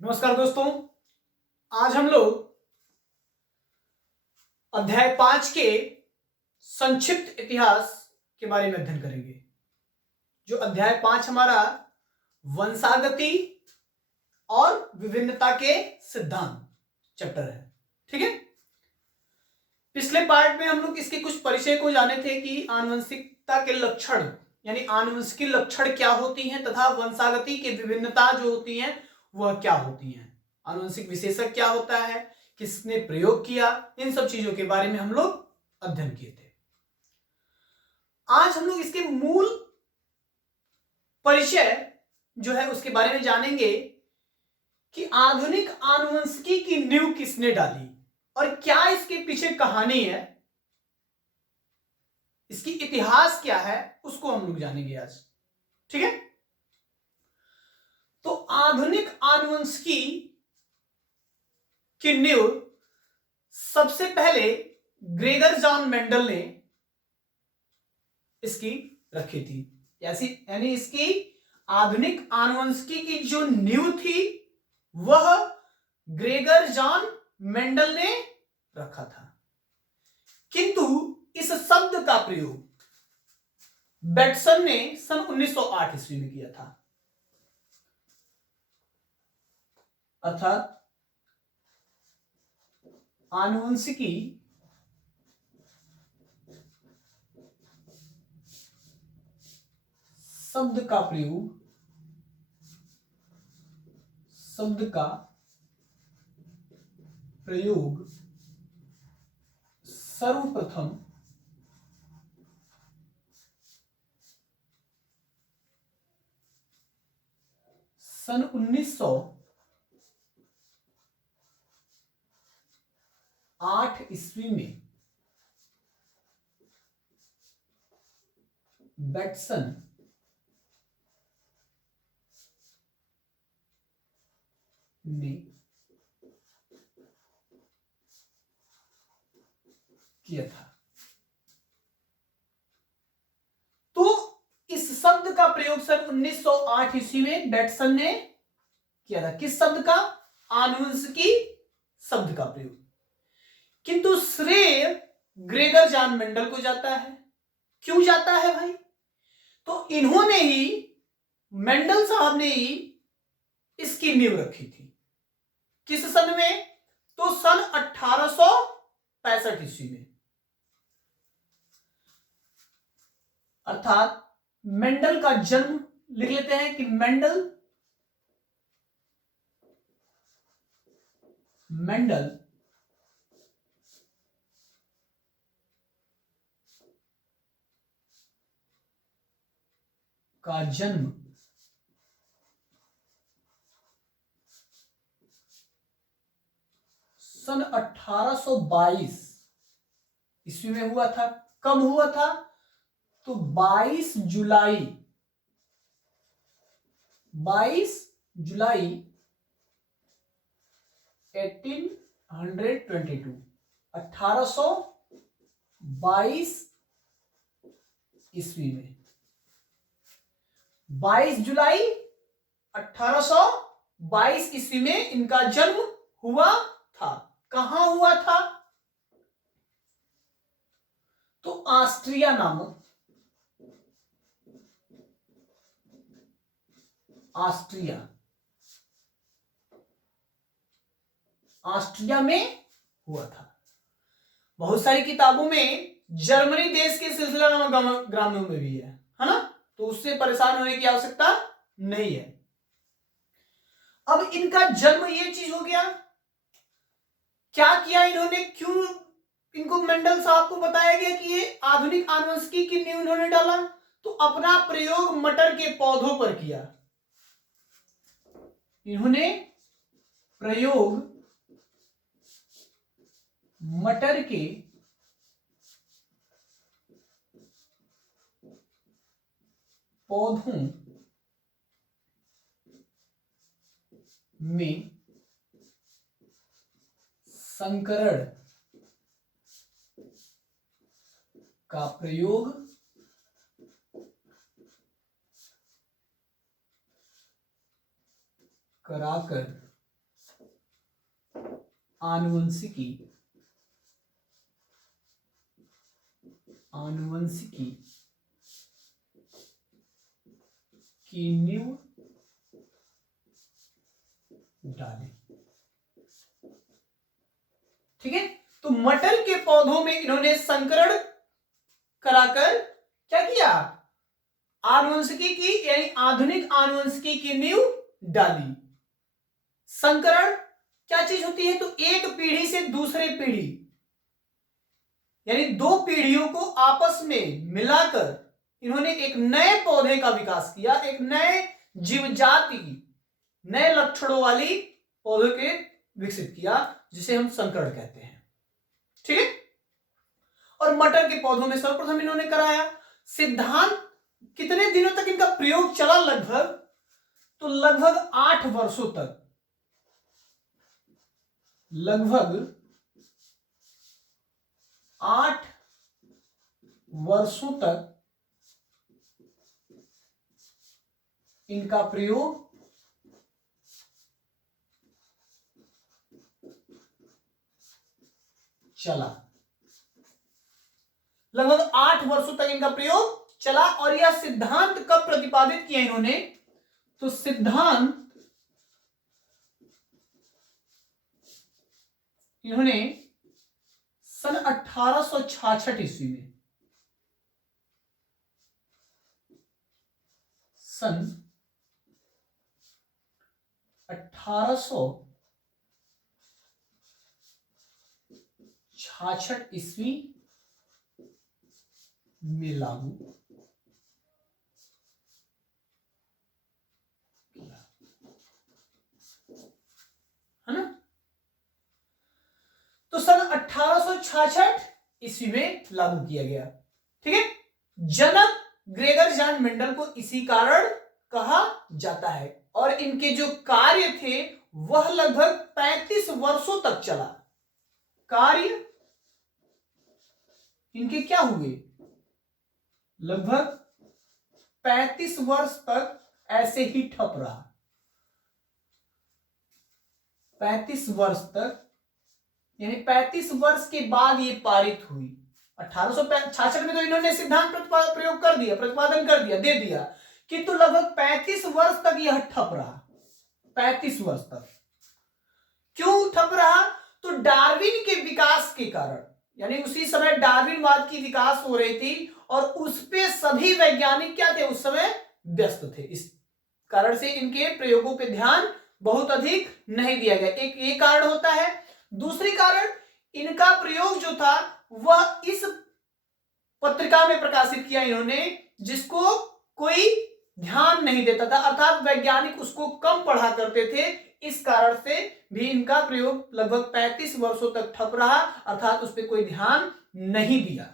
नमस्कार दोस्तों। आज हम लोग अध्याय 5 के संक्षिप्त इतिहास के बारे में अध्ययन करेंगे। जो अध्याय 5 हमारा वंशागति और विभिन्नता के सिद्धांत चैप्टर है। ठीक है। पिछले पार्ट में हम लोग इसके कुछ परिचय को जाने थे कि आनुवंशिकता के लक्षण यानी आनुवंशिक लक्षण क्या होती हैं तथा वंशागति की विभिन्नता जो होती हैं वह क्या होती हैं, आनुवंशिक विशेषक क्या होता है, किसने प्रयोग किया, इन सब चीजों के बारे में हम लोग अध्ययन किए थे। आज हम लोग इसके मूल परिचय जो है उसके बारे में जानेंगे कि आधुनिक आनुवंशिकी की नींव किसने डाली और क्या इसके पीछे कहानी है, इसकी इतिहास क्या है, उसको हम लोग जानेंगे आज। ठीक है। तो आधुनिक आनुवंशिकी की नींव सबसे पहले ग्रेगर जॉन मेंडल ने इसकी रखी थी। यानी इसकी आधुनिक आनुवंशिकी की जो नींव थी वह ग्रेगर जॉन मेंडल ने रखा था। किंतु इस शब्द का प्रयोग बेटसन ने सन 1908 ईस्वी में किया था। अर्थात आनुवंशिकी शब्द का प्रयोग सर्वप्रथम सन 1908 ईस्वी में बेटसन ने किया था। तो इस शब्द का प्रयोग सन 1908 ईस्वी में बेटसन ने किया था। किस शब्द का? आनुवंशिकी शब्द का प्रयोग। किंतु श्रेय ग्रेगर जॉन मेंडल को जाता है। क्यों जाता है भाई? तो इन्होंने ही, मेंडल साहब ने ही इसकी नींव रखी थी। किस सन में? तो सन 1865 ईस्वी में। अर्थात मेंडल का जन्म लिख लेते हैं कि मेंडल का जन्म सन 1822 ईस्वी में हुआ था। कब हुआ था? तो 22 जुलाई 1822 1822 ईस्वी में 22 जुलाई 1822 ईस्वी में इनका जन्म हुआ था। कहां हुआ था? तो ऑस्ट्रिया नामक ऑस्ट्रिया में हुआ था। बहुत सारी किताबों में जर्मनी देश के सिलसिला नामक ग्रामों में भी है ना, तो उससे परेशान होने की आवश्यकता नहीं है। अब इनका जन्म ये चीज हो गया। क्या किया इन्होंने? क्यों इनको मेंडल साहब को बताया गया कि ये आधुनिक आनुवंशिकी की नींव इन्होंने डाला? तो अपना प्रयोग मटर के पौधों पर किया। इन्होंने प्रयोग मटर के पौधों में संकरण का प्रयोग कराकर आनुवंशिकी की नींव डालें। ठीक है, तो मटर के पौधों में इन्होंने संकरण कराकर क्या किया, आनुवंशिकी की यानी आधुनिक आनुवंशिकी की नींव डाली। संकरण क्या चीज होती है, तो एक पीढ़ी से दूसरे पीढ़ी यानी दो पीढ़ियों को आपस में मिलाकर इन्होंने एक नए पौधे का विकास किया, एक नए जीव जाति, नए लक्षणों वाली पौधे के विकसित किया, जिसे हम संकरण कहते हैं। ठीक है, और मटर के पौधों में सर्वप्रथम इन्होंने कराया। सिद्धांत कितने दिनों तक इनका प्रयोग चला, लगभग तो लगभग 8 वर्षों तक, लगभग 8 वर्षों तक इनका प्रयोग चला, लगभग 8 वर्षों तक इनका प्रयोग चला। और यह सिद्धांत कब प्रतिपादित किया इन्होंने, तो सिद्धांत इन्होंने सन 1866 ईस्वी में, सन 1866 ईस्वी में लागू किया, है ना। तो सन 1866 ईस्वी में लागू किया गया। ठीक है, जनक ग्रेगर जॉन मेंडल को इसी कारण कहा जाता है, और इनके जो कार्य थे वह लगभग 35 वर्षों तक चला। कार्य इनके क्या हुए, लगभग 35 वर्ष तक ऐसे ही ठप रहा। 35 वर्ष तक यानी 35 वर्ष के बाद ये पारित हुई। 1866 में तो इन्होंने सिद्धांत प्रयोग कर दिया, प्रतिपादन कर दिया, दे दिया, किंतु लगभग 35 वर्ष तक यह ठप रहा। 35 वर्ष तक क्यों ठप रहा, तो डार्विन के विकास के कारण, यानी उसी समय डार्विनवाद की विकास हो रही थी और उस पे सभी वैज्ञानिक क्या थे, उस समय व्यस्त थे। इस कारण से इनके प्रयोगों पे ध्यान बहुत अधिक नहीं दिया गया। एक ये कारण होता है। दूसरी कारण, इनका प्रयोग जो था वह इस पत्रिका में प्रकाशित किया इन्होंने जिसको कोई ध्यान नहीं देता था, अर्थात वैज्ञानिक उसको कम पढ़ा करते थे। इस कारण से भी इनका प्रयोग लगभग 35 वर्षों तक ठप रहा, अर्थात उस पर कोई ध्यान नहीं दिया,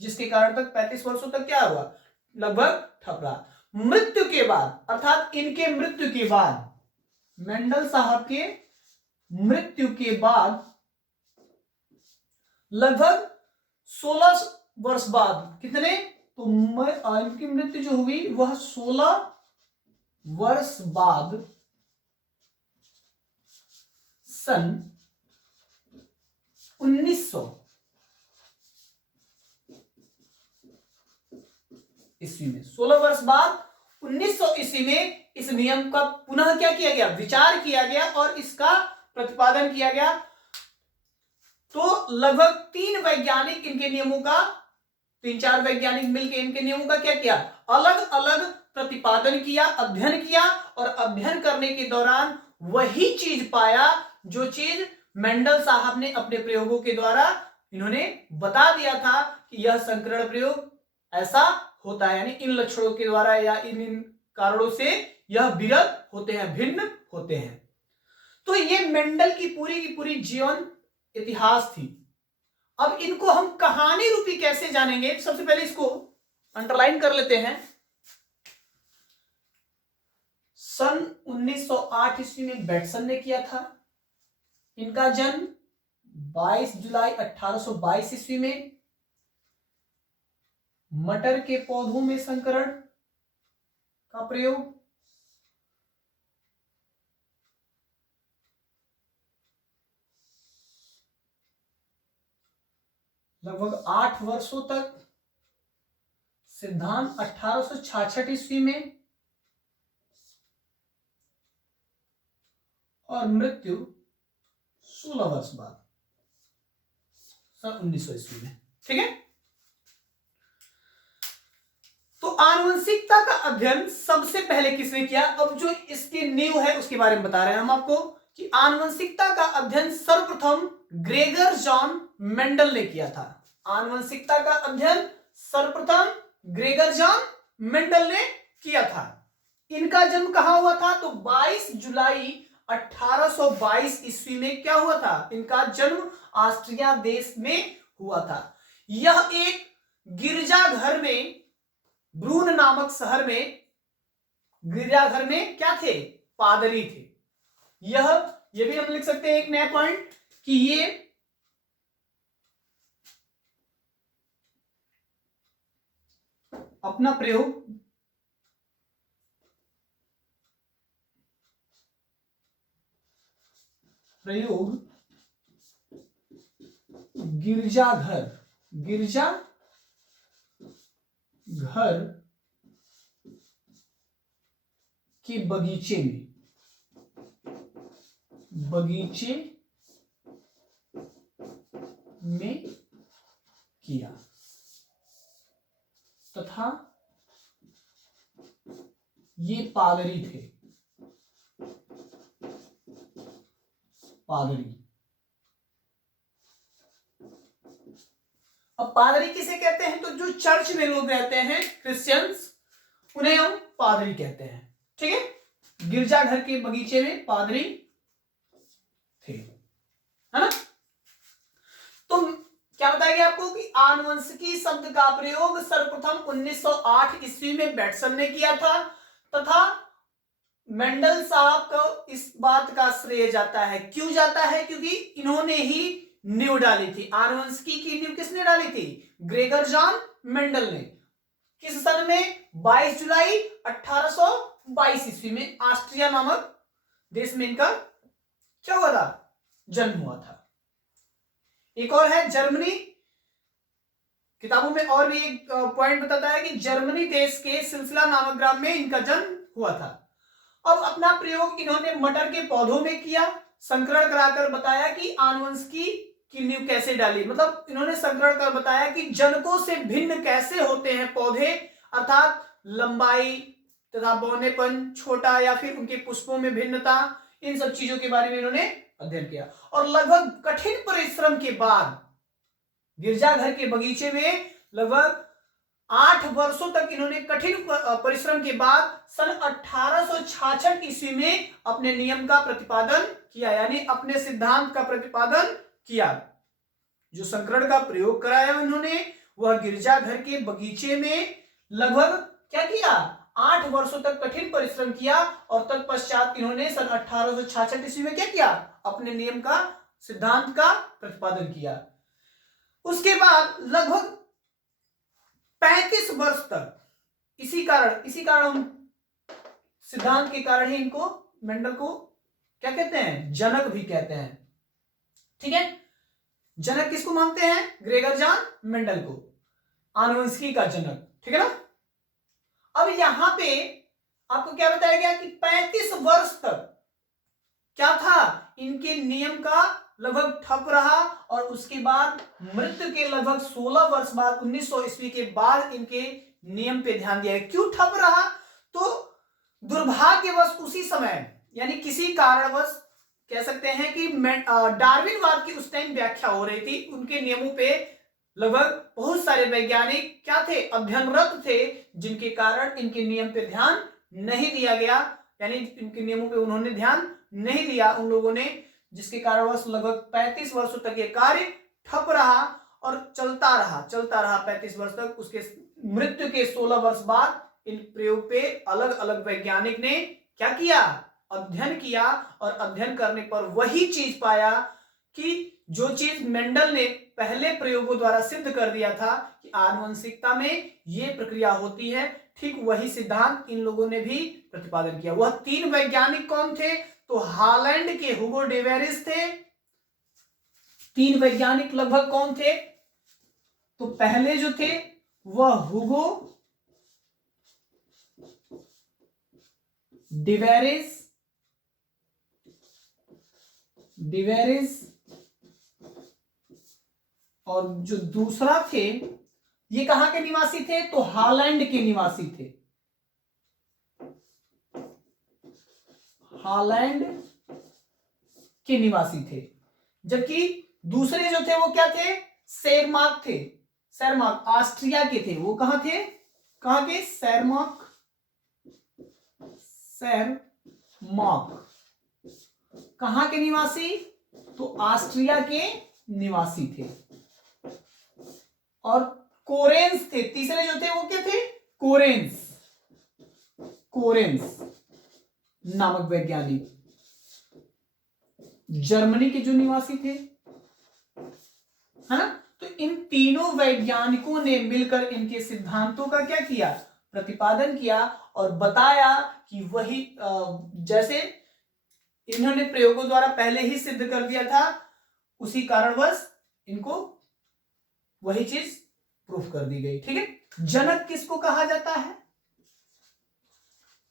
जिसके कारण तक 35 वर्षों तक क्या हुआ, लगभग ठप रहा। मृत्यु के बाद, अर्थात इनके मृत्यु के बाद, मेंडल साहब के मृत्यु के बाद लगभग 16 वर्ष बाद, कितने, तो इनकी मृत्यु जो हुई वह 16 वर्ष बाद सन 1900 ईस्वी में, 16 वर्ष बाद 1900 ईस्वी में इस नियम का पुनः क्या किया गया, विचार किया गया और इसका प्रतिपादन किया गया। तो लगभग 3 वैज्ञानिक इनके नियमों का, 3-4 वैज्ञानिक मिलकर इनके नियमों का क्या किया, अलग अलग प्रतिपादन किया, अध्ययन किया, और अध्ययन करने के दौरान वही चीज पाया जो चीज मेंडल साहब ने अपने प्रयोगों के द्वारा इन्होंने बता दिया था कि यह संकरण प्रयोग ऐसा होता है, यानी इन लक्षणों के द्वारा या इन कारणों से यह विरत होते हैं, भिन्न होते हैं। तो ये मेंडल की पूरी जीवन इतिहास थी। अब इनको हम कहानी रूपी कैसे जानेंगे, सबसे पहले इसको अंडरलाइन कर लेते हैं। सन 1908 ईस्वी में बेटसन ने किया था। इनका जन्म 22 जुलाई 1822 ईस्वी में। मटर के पौधों में संकरण का प्रयोग – 1908 लगभग 8 वर्षों तक, सिद्धांत 1866 ईस्वी में, और मृत्यु 16 वर्ष बाद, सन 1900 ईस्वी में। ठीक है, तो आनुवंशिकता का अध्ययन सबसे पहले किसने किया? अब जो इसकी नींव है उसके बारे में बता रहे हैं हम आपको कि आनुवंशिकता का अध्ययन सर्वप्रथम ग्रेगर जॉन मेंडल ने किया था। आनुवंशिकता का अध्ययन सर्वप्रथम ग्रेगर जॉन मेंडल ने किया था। इनका जन्म कहां हुआ था? तो 22 जुलाई 1822 ईस्वी में क्या हुआ था? इनका जन्म ऑस्ट्रिया देश में हुआ था। यह एक गिरजाघर में, ब्रून नामक शहर में, गिरजाघर में क्या थे? पादरी थे। ये भी हम लिख सकते हैं एक नया पॉइंट कि ये अपना प्रयोग गिरजाघर के बगीचे में किया तथा ये पादरी थे। अब पादरी किसे कहते हैं? तो जो चर्च में लोग रहते हैं, क्रिश्चियंस, उन्हें हम पादरी कहते हैं। ठीक है, गिरजाघर के बगीचे में पादरी थे, है ना। तो क्या बताया गया आपको कि आनुवंशिकी शब्द का प्रयोग सर्वप्रथम 1908 ईस्वी में बैटसन ने किया था तथा मेंडल साहब को इस बात का श्रेय जाता है। क्यों जाता है? क्योंकि इन्होंने ही नींव डाली थी। आनुवंशिकी की नींव किसने डाली थी? ग्रेगर जॉन मेंडल ने। किस सन में? 22 जुलाई 1822 ईस्वी में ऑस्ट्रिया नामक देश में इनका क्या हुआ था? जन्म हुआ था। एक और है जर्मनी। किताबों में और भी एक पॉइंट बताता है कि जर्मनी देश के सिलसिला नामक ग्राम में इनका जन्म हुआ था। अब अपना प्रयोग इन्होंने मटर के पौधों में किया, संकरण कराकर बताया कि आनुवंशिकी की नींव कैसे डाली। मतलब इन्होंने संकरण कर बताया कि जनकों से भिन्न कैसे होते हैं पौधे, अर्थात लंबाई तथा बौनेपन, छोटा या फिर उनके पुष्पों में भिन्नता, इन सब चीजों के बारे में इन्होंने अध्ययन किया। और लगभग कठिन परिश्रम के बाद गिरजाघर के बगीचे में लगभग 8 वर्षों तक इन्होंने कठिन परिश्रम के बाद सन 1866 ईस्वी में अपने नियम का प्रतिपादन किया, यानी अपने सिद्धांत का प्रतिपादन किया। जो संकरण का प्रयोग कराया उन्होंने, वह गिरजाघर के बगीचे में लगभग क्या किया? 8 वर्षों तक कठिन परिश्रम किया और तत्पश्चात इन्होंने सन 1866 ईस्वी में क्या किया? अपने नियम का, सिद्धांत का प्रतिपादन किया। उसके बाद लगभग 35 वर्ष तक इसी कारण हम सिद्धांत के कारण ही इनको, मेंडल को क्या कहते हैं? जनक भी कहते हैं। ठीक है, जनक किसको मानते हैं? ग्रेगर जॉन मेंडल को, आनुवंशिकी का जनक। ठीक है ना। अब यहां पे आपको क्या बताया गया कि 35 वर्ष तक क्या था? इनके नियम का लगभग ठप रहा और उसके बाद मृत्यु के लगभग 16 वर्ष बाद 1900 ईस्वी के बाद इनके नियम पे ध्यान दिया गया। क्यों ठप रहा? तो दुर्भाग्यवश उसी समय, यानी किसी कारणवश कह सकते हैं कि डार्विनवाद की उस टाइम व्याख्या हो रही थी। उनके नियमों पे लगभग बहुत सारे वैज्ञानिक क्या थे? अध्ययनरत थे, जिनके कारण इनके नियम पे ध्यान नहीं दिया गया, यानी इनके नियमों पे उन्होंने ध्यान नहीं दिया उन लोगों ने, जिसके कारणवश लगभग 35 वर्षों तक ये कार्य ठप रहा और चलता रहा 35 वर्ष तक। उसके मृत्यु के 16 वर्ष बाद इन प्रयोग पे अलग अलग वैज्ञानिक ने क्या किया? अध्ययन किया, और अध्ययन करने पर वही चीज पाया कि जो चीज मेंडल ने पहले प्रयोगों द्वारा सिद्ध कर दिया था कि आनुवंशिकता में ये प्रक्रिया होती है, ठीक वही सिद्धांत इन लोगों ने भी प्रतिपादन किया। वह 3 वैज्ञानिक कौन थे? तो हालैंड के हुगो डेवेरिस थे। 3 वैज्ञानिक लगभग कौन थे? तो पहले जो थे वह हुगो डिवेरिस और जो दूसरा थे ये कहां के निवासी थे? तो हॉलैंड के निवासी थे, हॉलैंड के निवासी थे। जबकि दूसरे जो थे वो क्या थे? शेरमार्क थे, शेरमार्क ऑस्ट्रिया के थे। वो कहां थे? कहां के? शेरमार्क कहां के निवासी? तो ऑस्ट्रिया के निवासी थे। और कोरेंस थे, तीसरे जो थे वो क्या थे? कोरेंस नामक वैज्ञानिक जर्मनी के जो निवासी थे, है ना। तो इन तीनों वैज्ञानिकों ने मिलकर इनके सिद्धांतों का क्या किया? प्रतिपादन किया और बताया कि वही जैसे इन्होंने प्रयोगों द्वारा पहले ही सिद्ध कर दिया था, उसी कारणवश इनको वही चीज प्रूफ कर दी गई। ठीक है। जनक किसको कहा जाता है?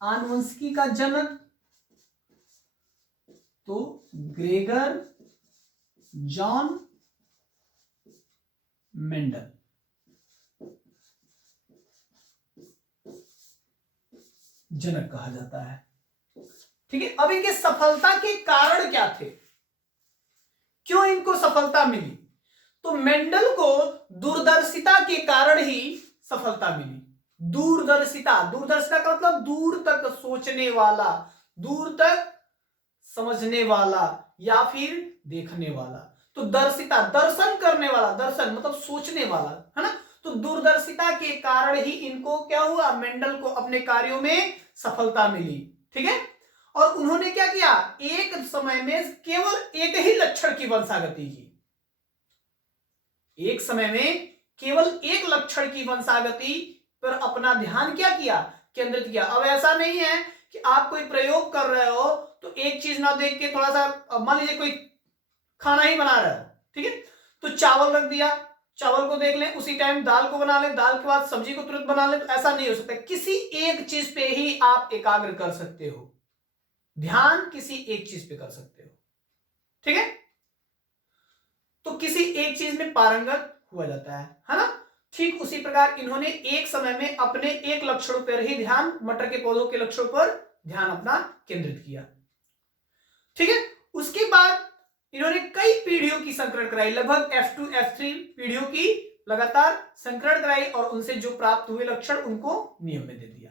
आनुवंशिकी का जनक तो ग्रेगर जॉन मेंडल। जनक कहा जाता है। ठीक है। अब इनके सफलता के कारण क्या थे? क्यों इनको सफलता मिली? तो मेंडल को दूरदर्शिता के कारण ही सफलता मिली। दूरदर्शिता का मतलब दूर तक सोचने वाला, दूर तक समझने वाला या फिर देखने वाला। तो दर्शिता, दर्शन करने वाला, दर्शन मतलब सोचने वाला, है ना। तो दूरदर्शिता के कारण ही इनको क्या हुआ? मेंडल को अपने कार्यों में सफलता मिली। ठीक है। और उन्होंने क्या किया? एक समय में केवल एक ही लक्षण की वंशागति की, एक समय में केवल एक लक्षण की वंशागति पर अपना ध्यान क्या किया? केंद्रित किया। अब ऐसा नहीं है कि आप कोई प्रयोग कर रहे हो तो एक चीज ना देख के थोड़ा सा, मान लीजिए कोई खाना ही बना रहे हो, ठीक है, तो चावल रख दिया, चावल को देख लें, उसी टाइम दाल को बना लें, दाल के बाद सब्जी को तुरंत बना लें, तो ऐसा नहीं हो सकता। किसी एक चीज पे ही आप एकाग्र कर सकते हो, ध्यान किसी एक चीज पे कर सकते हो। ठीक है। तो किसी एक चीज में पारंगत हुआ जाता है ना। ठीक उसी प्रकार इन्होंने एक समय में अपने एक लक्षणों पर ही ध्यान, मटर के पौधों के लक्षणों पर ध्यान अपना केंद्रित किया। ठीक है। उसके बाद इन्होंने कई पीढ़ियों की संकरण कराई, लगभग F2 F3 पीढ़ियों की लगातार संकरण कराई और उनसे जो प्राप्त हुए लक्षण उनको नियम में दे दिया।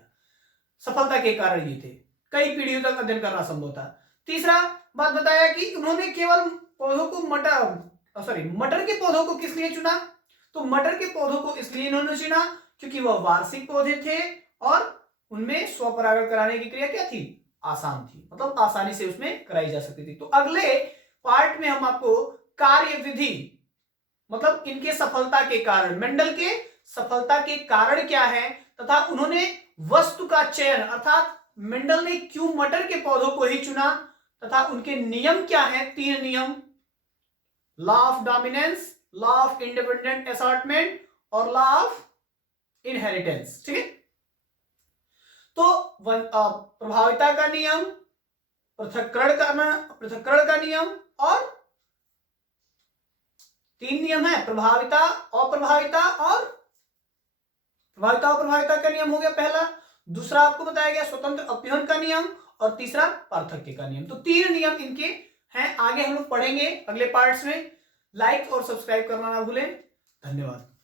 सफलता के कारण ये थे, कई पीढ़ियों तक अध्ययन करना संभव था। तीसरा बात बताया कि उन्होंने केवल पौधों को मटर के पौधों को किस लिए चुना? तो मटर के पौधों को इसलिए इन्होंने चुना क्योंकि वह वार्षिक पौधे थे और उनमें स्वपरागण कराने की क्रिया क्या थी? आसान थी, मतलब आसानी से उसमें कराई जा सकती थी। तो अगले पार्ट में हम आपको कार्य विधि, मतलब इनके सफलता के कारण, मेंडल के सफलता के कारण क्या है, तथा उन्होंने वस्तु का चयन, अर्थात मेंडल ने क्यों मटर के पौधों को ही चुना, तथा उनके नियम क्या है, 3 नियम, law of dominance, law of independent assortment और लॉ ऑफ इनहेरिटेंस। ठीक है। तो प्रभाविता का नियम, पृथक्करण का नियम और 3 नियम है, प्रभाविता, अप्रभाविता और अप्रभाविता का नियम हो गया पहला। दूसरा आपको बताया गया स्वतंत्र अपव्यय का नियम और तीसरा पार्थक्य का नियम। तो 3 नियम इनके हैं। आगे हम लोग पढ़ेंगे अगले पार्ट्स में। लाइक और सब्सक्राइब करना ना भूलें। धन्यवाद।